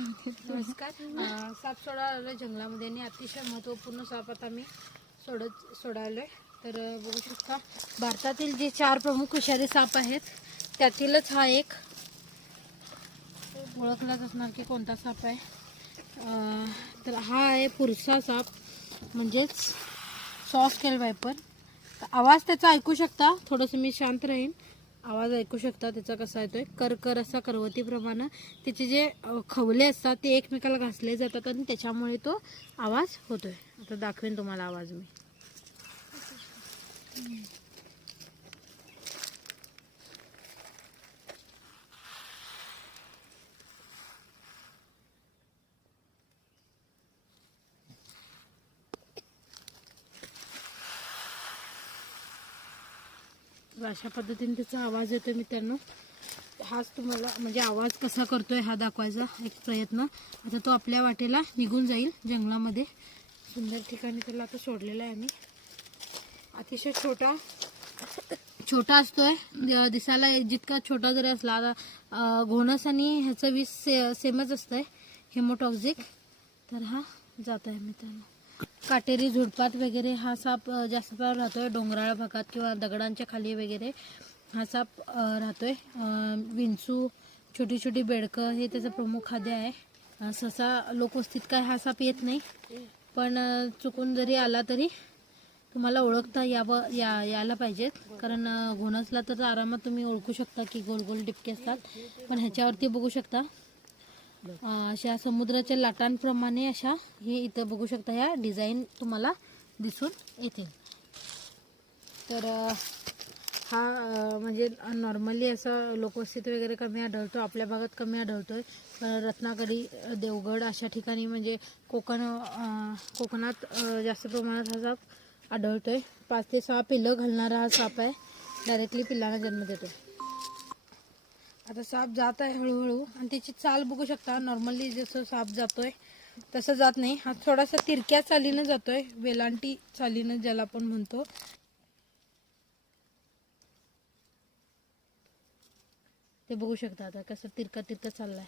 नमस्कार. साप सोडायला जंगलामध्ये आणि अतिशय महत्त्वपूर्ण साप आता मी सोडायलोय. तर बघू शकता भारतातील जे 4 प्रमुख विषारी साप आहेत त्यातीलच हा एक ओळखलाच असणार की कोणता साप आहे. तर हा आहे पुरसा साप म्हणजेच सॉफ्ट स्केल वायपर. आवाज त्याचा ऐकू शकता, थोडंसं मी शांत राहीन. आवाज ऐकू शकता त्याचा कसा येतोय, कर असा करवतीप्रमाणे त्याचे जे खवले असतात ते एकमेकाला घासले जातात आणि त्याच्यामुळे तो आवाज होतोय. आता दाखवेन तुम्हाला आवाज मी. अशा पद्धतीने त्याचा आवाज येतोय मित्रांनो. हाच तुम्हाला म्हणजे आवाज कसा करतोय हा दाखवायचा एक प्रयत्न. आता तो आपल्या वाटेला निघून जाईल जंगलामध्ये. सुंदर ठिकाणी त्याला आता सोडलेला आहे आम्ही. अतिशय छोटा असतोय, दिसायला जितका छोटा जरी असला. आता घोणस आणि ह्याचं विष सेमच असतंय, हेमोटॉक्सिक. तर हा जात आहे मित्रांनो. काटेरी झुडपात वगैरे हा साप जास्त प्रमाणात राहतोय. डोंगराळ भागात किंवा दगडांच्या खाली वगैरे हा साप राहतोय. विंचू, छोटी छोटी बेडकं हे त्याचं प्रमुख खाद्य आहे. सहसा लोकवस्तीत काय हा साप येत नाही, पण चुकून जरी आला तरी तुम्हाला ओळखता यायला पाहिजेत. कारण घोणसला तर आरामात तुम्ही ओळखू शकता की गोल गोल टिपके असतात. पण ह्याच्यावरती बघू शकता अशा समुद्राच्या लाटांप्रमाणे अशा हे इथं बघू शकता ह्या डिझाईन तुम्हाला दिसून येतील. तर हा म्हणजे नॉर्मली असं लोकवस्तीत वगैरे कमी आढळतो, आपल्या भागात कमी आढळतोय. रत्नागिरी, देवगड अशा ठिकाणी म्हणजे कोकणात जास्त प्रमाणात हा साप आढळतोय. 5 ते 6 पिल्लं घालणारा हा साप आहे. डायरेक्टली पिल्लांना जन्म देतो. आता साप जात आहे हळूहळू आणि त्याची चाल बघू शकता. नॉर्मली जसं साप जातोय तसं जात नाही, हा थोडासा तिरक्या चालीनं जातोय, वेलांटी चालीनं ज्याला आपण म्हणतो. ते बघू शकता आता कसं तिरका चाललाय.